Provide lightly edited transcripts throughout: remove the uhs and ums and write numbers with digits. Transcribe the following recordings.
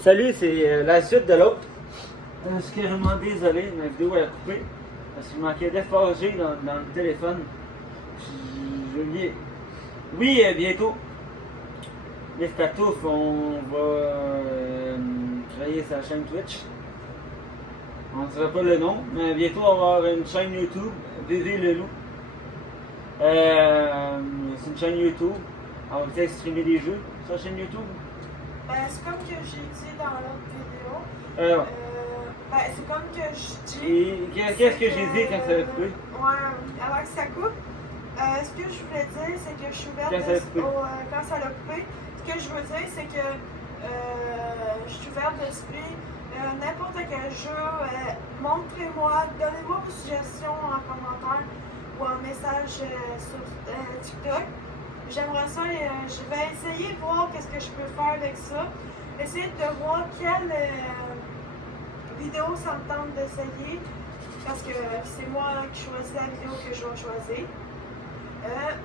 Salut, c'est la suite de l'autre. Je suis carrément désolé, ma vidéo a coupé. Parce qu'il manquait d'espace dans le téléphone. J'ai oublié. Oui, bientôt. Les Statouf, on va créer sa chaîne Twitch. On ne dira pas le nom, mais bientôt on va avoir une chaîne YouTube, VV le loup. C'est une chaîne YouTube. On va peut-être streamer des jeux sur la chaîne YouTube. Ben, c'est comme que j'ai dit dans l'autre vidéo. Ouais. Ben, c'est comme que je dis. Et qu'est-ce que j'ai dit quand ça a coupé? Ouais, avant que ça coupe. Ce que je voulais dire, c'est que je suis ouverte quand ça l'a coupé. Ce que je veux dire, c'est que je suis ouverte d'esprit. N'importe quel jeu, montrez-moi, donnez-moi vos suggestions en commentaire ou en message sur TikTok. J'aimerais ça, je vais essayer de voir qu'est-ce que je peux faire avec ça. Essayer de voir quelle vidéo ça me tente d'essayer. Parce que c'est moi qui choisis la vidéo que je vais choisir.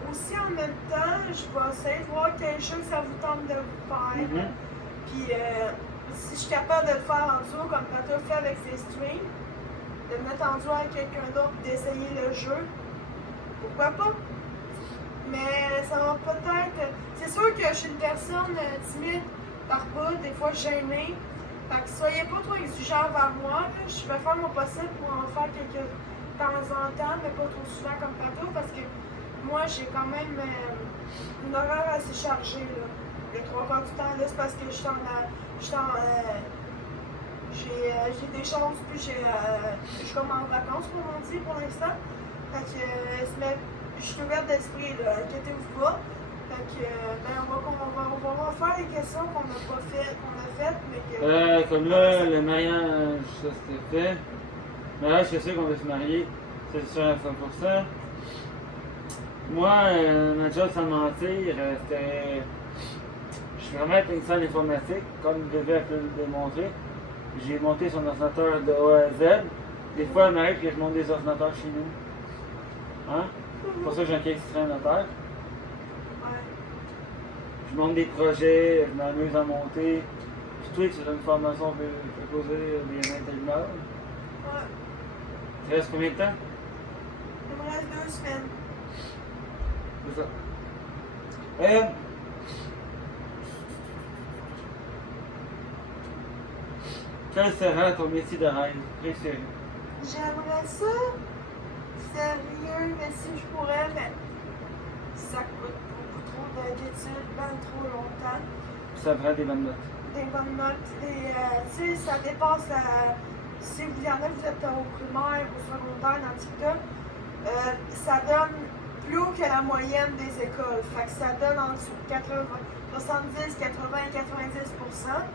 Aussi en même temps, je vais essayer de voir quel jeu ça vous tente de faire. Puis si je suis capable de le faire en duo comme Pato le fait avec ses streams, de me mettre en duo avec quelqu'un d'autre, d'essayer le jeu, pourquoi pas? Mais ça va peut-être. C'est sûr que je suis une personne timide par bout, des fois gênée. Fait que soyez pas trop exigeants vers moi. Là. Je vais faire mon possible pour en faire quelques de temps en temps, mais pas trop souvent comme Pato, parce que moi j'ai quand même une horaire assez chargée. Là. Le 3 quarts du temps, là, c'est parce que j'ai des choses, puis je suis comme en vacances, comme on dit, pour l'instant. Fait que, je suis ouverte d'esprit, là, inquiétez-vous pas. Fait que, ben, on va faire les questions qu'on a faites, mais que... Comme là, le mariage, ça c'était fait. Le mariage, c'est sûr qu'on va se marier, c'est sûr à 100%. Moi, ma job, sans mentir, c'était... Je suis vraiment technicien en informatique, comme je devais le démontrer. J'ai monté son ordinateur de A à Z. Des fois, il m'arrive que je monte des ordinateurs chez nous. Hein? C'est pour ça que j'ai un caisse notaire. Ouais. Je monte des projets, je m'amuse à monter. Puis Twitch, c'est une formation proposée bien-être animal. Ouais. Il te reste combien de temps? Il me reste 2 semaines. C'est ça. Quel sera ton métier de rêve préféré? J'aimerais ça sérieux, mais si je pourrais, mais ça coûte beaucoup trop d'études, ben trop longtemps. Ça prend des bonnes notes. Des bonnes notes. Et tu sais, ça dépasse si vous y en a, vous êtes au primaire ou au secondaire dans TikTok, ça donne plus haut que la moyenne des écoles. Fait que ça donne en dessous de 70, 80, 90%.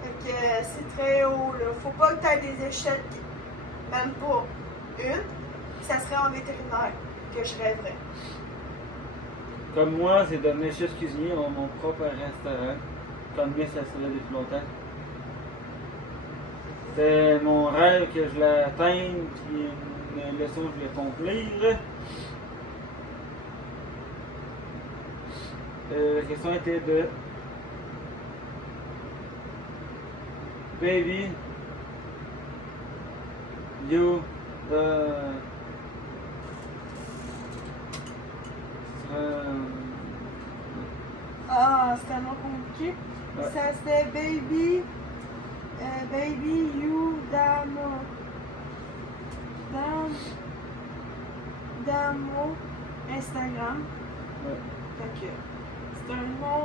Fait que c'est très haut, là. Faut pas que tu aies des échelles, même pas une. Ça serait en vétérinaire que je rêverais. Comme moi, c'est devenir chef cuisinier, mon propre restaurant. Comme Miss, ça serait depuis longtemps. C'était mon rêve que je l'atteigne, puis une leçon que je vais accomplir. La question était de Baby, you, Ah, c'était un nom compliqué. Ouais. Ça c'était Baby, Baby You Damo Instagram. ouais. Fait que c'est un nom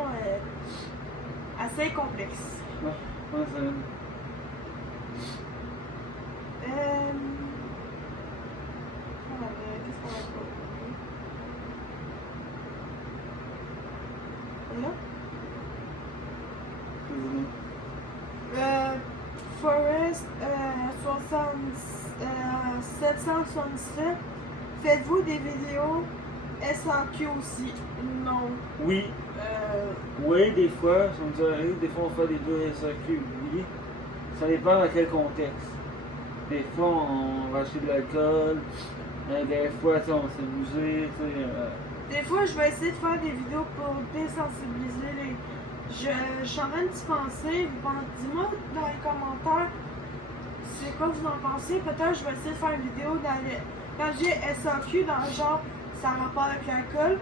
assez complexe. Ouais, c'est Qu'est-ce qu'on a pas? Là? Forest 777. Faites-vous des vidéos SAQ aussi? Non. Oui. Oui, des fois, ça nous arrive, des fois on fait des vidéos SAQ, oui. Ça dépend dans quel contexte. Des fois on va acheter de l'alcool, des fois on va s'amuser, Des fois je vais essayer de faire des vidéos pour désensibiliser les Je suis en train d'y penser. Dis-moi dans les commentaires c'est quoi vous en pensez. Peut-être je vais essayer de faire une vidéo quand j'ai SAQ dans le genre ça a rapport avec l'alcool.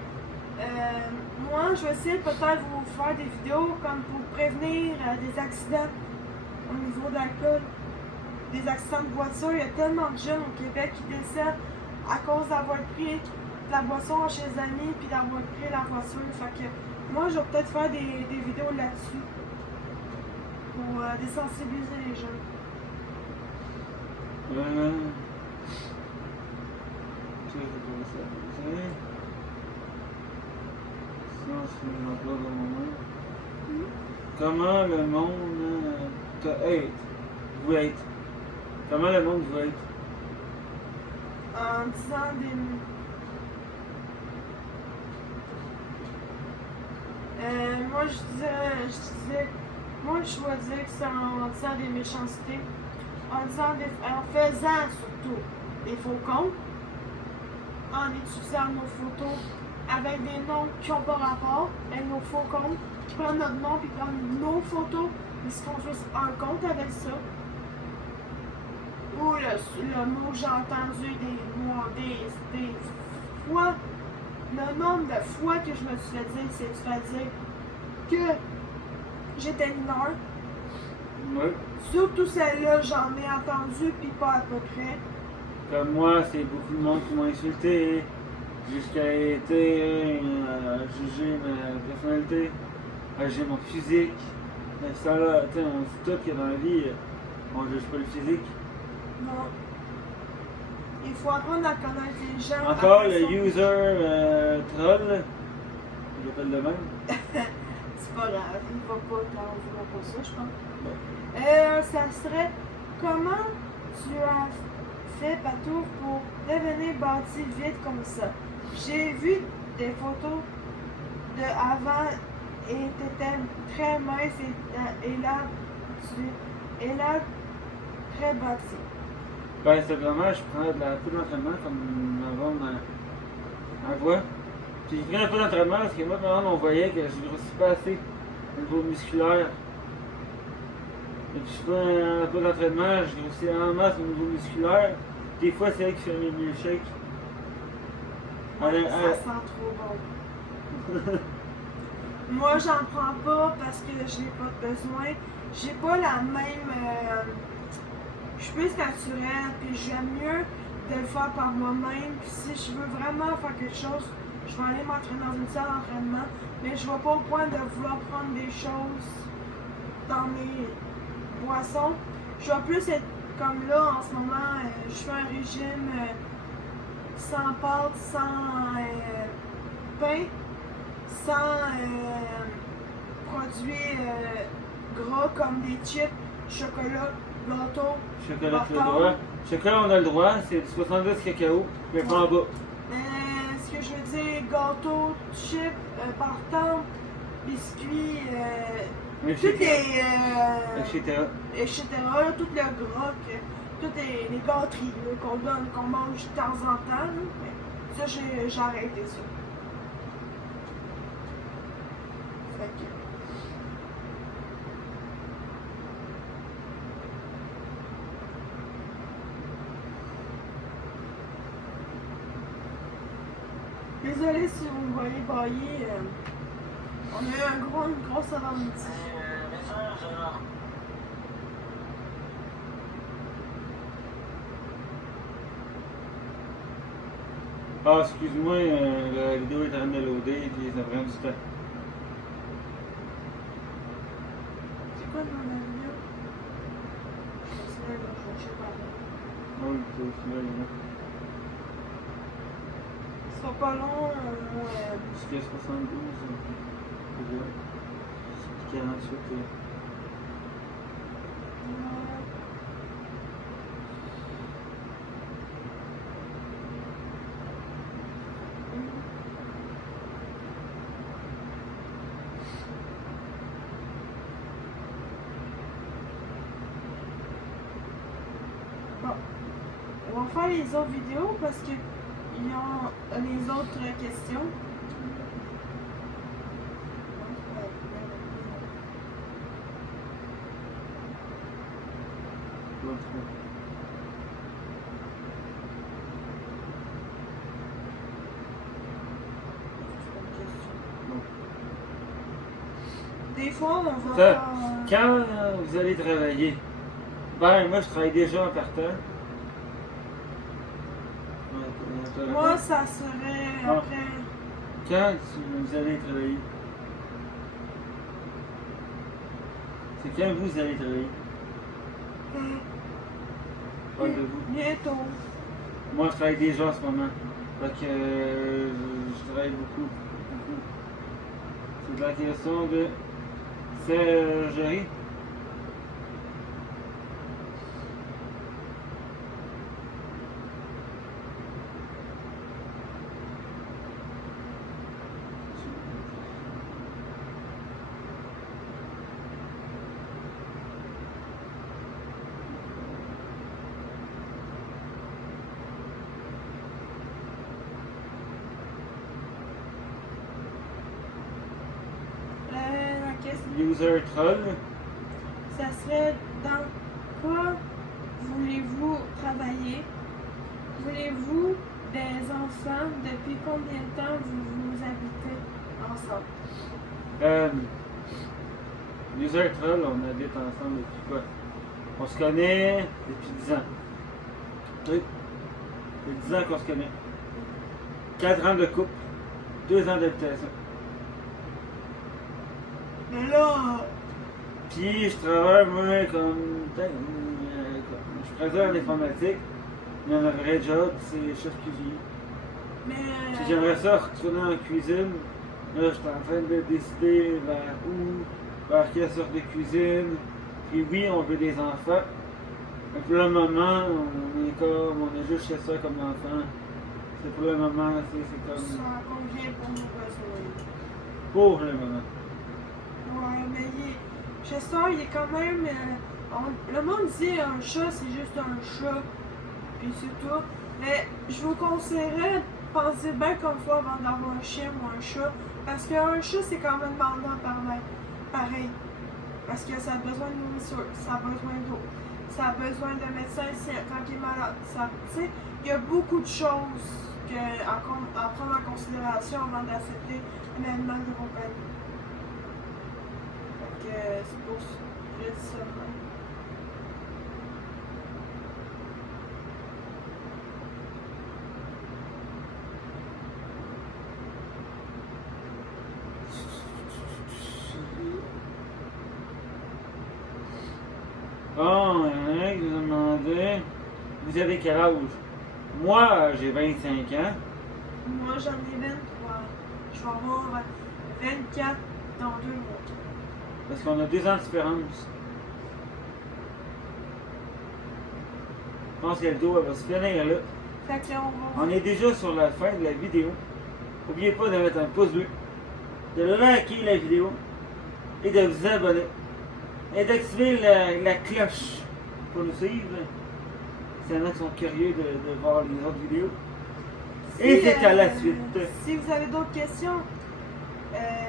Moi je vais essayer peut-être vous faire des vidéos comme pour prévenir des accidents au niveau de l'alcool. Des accidents de voiture. Il y a tellement de jeunes au Québec qui décèdent à cause d'avoir pris de la boisson chez les amis puis d'avoir pris la voiture. Fait que moi je vais peut-être faire des vidéos là-dessus pour désensibiliser les jeunes. Comment le monde te hate? Vous hate? Comment le monde vous hate? En disant des... moi je disais, moi je choisissais que c'est en disant des méchancetés, en faisant surtout des faux comptes, en utilisant nos photos avec des noms qui n'ont pas rapport, avec nos faux comptes, qui prennent notre nom puis prennent nos photos, ils se construisent un compte avec ça. Ou le mot que j'ai entendu des fois, le nombre de fois que je me suis fait dire, c'est tu vas dire que j'étais mineure. Oui. Surtout celle-là, j'en ai entendu, puis pas à peu près. Comme moi, c'est beaucoup de monde qui m'ont insulté, jusqu'à été juger ma personnalité, juger mon physique. Mais ça là, tu sais, on dit tout que dans la vie, on juge pas le physique. Non. Il faut apprendre à connaître les gens. Encore le user troll, je l'appelle de même. C'est pas grave, il va pas t'en vouloir pour ça, je pense. Ça serait comment tu as fait, Patou, pour devenir bâti vite comme ça? J'ai vu des photos de avant et t'étais très mince et là, tu es là très bâti. Ben, c'est vraiment, je prends de peu d'entraînement comme avant ma voix. Puis je prenais un peu d'entraînement parce que moi, maintenant, on voyait que je grossis pas assez au niveau musculaire. Et puis je prends un peu d'entraînement, je grossis en masse au niveau musculaire. Des fois, c'est elle qui fait mes milkshakes. Ouais, ça sent trop bon. Moi, j'en prends pas parce que je n'ai pas besoin. J'ai pas la même... je suis plus naturelle, puis j'aime mieux de le faire par moi-même. Puis si je veux vraiment faire quelque chose, je vais aller m'entraîner dans une salle d'entraînement. Mais je ne vais pas au point de vouloir prendre des choses dans mes boissons. Je vais plus être comme là en ce moment. Je fais un régime sans pâtes, sans pain, sans produits gras comme des chips, chocolat, gâteau. Chocolat, le droit. Chocolat, on a le droit, c'est 70 cacao, mais pas en bas. Ce que je veux dire, gâteau, chips, partant, biscuits, toutes les. Etc. Là, tout le gras, toutes les gâteries qu'on mange de temps en temps. Là, ça, j'ai arrêté ça. Fait que. Désolée si vous me voyez bailler. On a eu une grosse avant-midi. Ah, excuse-moi, la vidéo est en train de loader et puis ça prend du temps. C'est quoi dans la vidéo? Je sais pas. Oui, c'est là. Ce sera pas long. Jusqu'à 72. C'est 48. Bon, on va faire les autres vidéos parce que il y a les autres questions. en tout cas. Des fois, on va Ça, pas... Quand vous allez travailler, ben moi je travaille déjà en partant. Moi, ça serait Ah. après... Quand vous allez travailler? C'est quand vous allez travailler? Parle de vous. Bientôt. Moi je travaille déjà en ce moment. Fait que je travaille beaucoup. C'est de la question de sergerie. La question, User troll. ça serait dans quoi voulez-vous travailler? Voulez-vous des enfants? Depuis combien de temps vous habitez ensemble? User troll, on habite ensemble depuis quoi? On se connaît depuis 10 ans. Oui. Ça fait 10 ans qu'on se connaît. 4 ans de couple. 2 ans d'habitation. Mais là, Puis je travaille, moi, je suis professeur en informatique. Mais mon vrai job, c'est chef cuisinier. mais... Si j'aimerais ça retourner en cuisine, là, je suis en train de décider vers où, vers quelle sorte de cuisine. Puis oui, on veut des enfants. Mais pour le moment, on est juste chez ça comme enfant. C'est pour le moment, c'est comme... Ça convient pour nos besoins. Pour le moment. Ouais, mais Chester, il est quand même... le monde dit un chat, c'est juste un chat. Puis c'est tout. Mais je vous conseillerais de penser bien comme fois avant d'avoir un chien ou un chat. Parce qu'un chat, c'est quand même demandant pareil. Parce que ça a besoin de nourriture, ça a besoin d'eau, ça a besoin de médecin quand il est malade. Tu sais, il y a beaucoup de choses à prendre en considération avant d'accepter un animal de compagnie. Fait que c'est pour ça que je dis ça. Bon, il y en a qui nous ont demandé, vous avez quel âge? Moi, j'ai 25 ans. Moi, j'en ai 23. Je vais avoir 24 dans 2 mois. Parce qu'on a 2 ans de différence. Je pense que le dos va se finir là. Fait que là, On est déjà sur la fin de la vidéo. N'oubliez pas de mettre un pouce bleu, de liker la vidéo et de vous abonner. Et d'activer la cloche pour nous suivre. S'il y en a qui sont curieux de voir les autres vidéos. Et c'est à la suite. Si vous avez d'autres questions,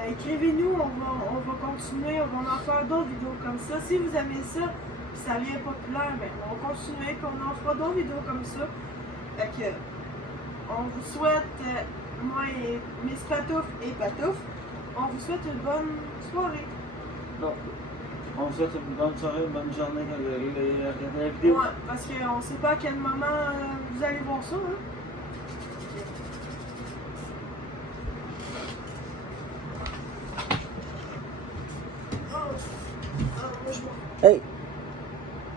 écrivez-nous, on va continuer, on va en faire d'autres vidéos comme ça. Si vous aimez ça, puis ça devient populaire, ben, on va continuer, puis on en fera d'autres vidéos comme ça. Fait que, on vous souhaite, moi et Miss Patouf et Patouf, on vous souhaite une bonne soirée. Bon. On vous souhaite une bonne soirée, une bonne journée quand vous allez regarder la vidéo. Ouais, parce qu'on ne sait pas à quel moment vous allez voir ça. Hein? Oh, moi je m'en... Hey!